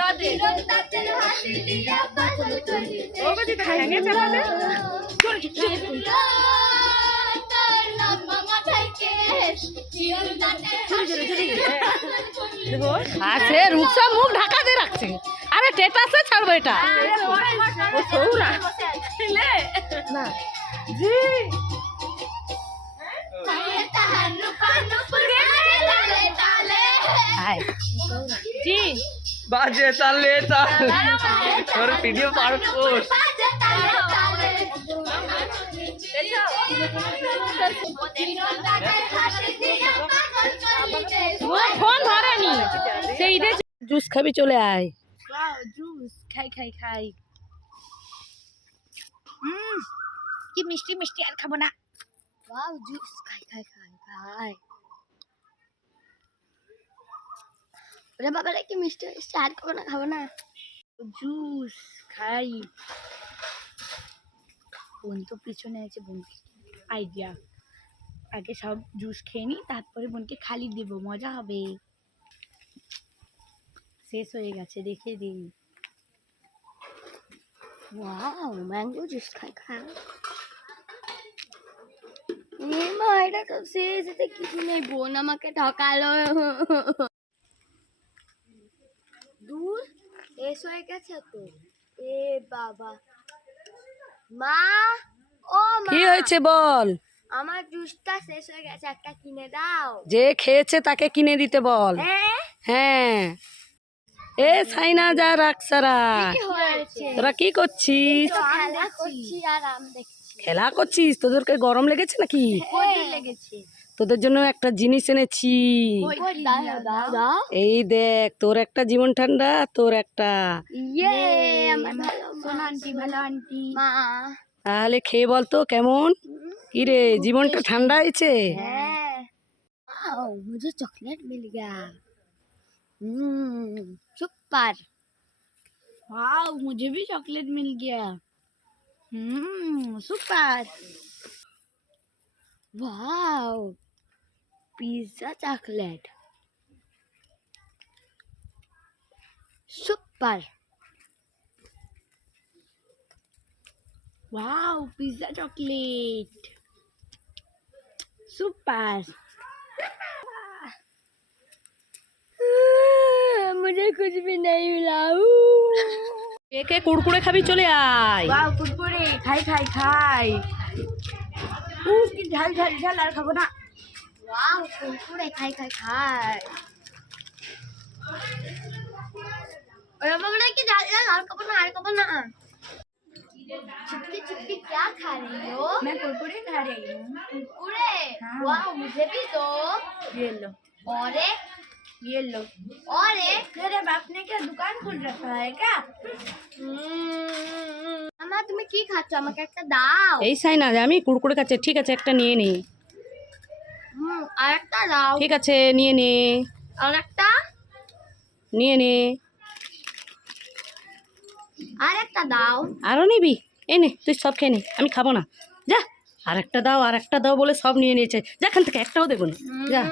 রদে ও চালালে আর মুখ ঢাকা দিয়ে রাখছে। আরে টেটাসে ছাড়বো এটা। ও সৌরা না জি জি। বাজে তালে তাল। তোর ভিডিও পার ফোন ধরেনি। সেই জুস খাবি চলে আয়। জুস খাই খাই খাই। হুম কি মিষ্টি মিষ্টি আর খাব না। জুস খাই খাই খাই খাই। ওরে বাবা রে কি মিষ্টি মিষ্টি আর খাব না খাব না? জুস, খাই। বোন তো পিছনে আছে, বোনকে আইডিয়া আগে সব জুস খেয়ে নিই তারপরে বোনকে খালি দেবো, মজা হবে। শেষ হয়ে গেছে রেখে দিই। ওয়াও, ম্যাঙ্গো জুস, খাই এ মা, এটা তো শেষ, এতে কিছু নেই, বোন আমাকে ঠকালো। শেষ হয়ে গেছে তো? এ বাবা। মা? ও মা! কি হয়েছে বল? আমার জুসটা শেষ হয়ে গেছে একটা কিনে দাও। যে খেয়েছে তাকে কিনে দিতে বল। হ্যাঁ? হ্যাঁ। এ সাইনা যা হয়েছে? তোরা কি করছিস? খেলা করছি আর আম দেখছি। খেলা করছিস? তোদেরকে গরম লেগেছে নাকি? লেগেছে তোদের জন্য একটা জিনিস এনেছি দাও দাও দাও এই দেখ তোর একটা জীবন ঠান্ডা তোর একটা ইয়ে আমার ভালো সোনা আন্টি ভালো আন্টি মা তাহলে খেয়ে বলতো কেমন কি রে জীবনটা ঠান্ডা হয়েছে है वाओ मुझे चॉकलेट मिल गया हम्म सुपर वाओ मुझे भी चॉकलेट मिल गया हम्म super wow pizza chocolate super wow pizza chocolate super मुझे कुछ भी नहीं मिला কে কে কুড়কুড়ে খাবি চলে আয় वाओ कुरकुरे खाई खाई खाई उफ की झल झल झल और खाबो ना वाओ कुरकुरे खाई खाई खाई और अब बड़ा की झल झल और खाबो ना और खाबो ना चुपके चुपके क्या खा रही हो मैं कुरकुरे खा रही हूँ कुरकुरे वाओ मुझे भी दो ये लो और एक ये लो और एक तेरे बाप ने क्या दुकान खोल रखा है क्या আমার তুমি কি খাচ্ছ আমাকে একটা দাও এই সাইনা আমি কুড়কুড়ে খাচ্ছে ঠিক আছে একটা নিয়ে নে হুম আর একটা দাও। ঠিক আছে নিয়ে নে। আর একটা? নিয়ে নে। আর একটা দাও। আরও নিবি? এ নে তুই সব খেয়ে নে আমি খাব না। যা আর একটা দাও আর একটা দাও বলে সব নিয়ে নিয়েছে। যা এখান থেকে একটাও দেবো না। যা।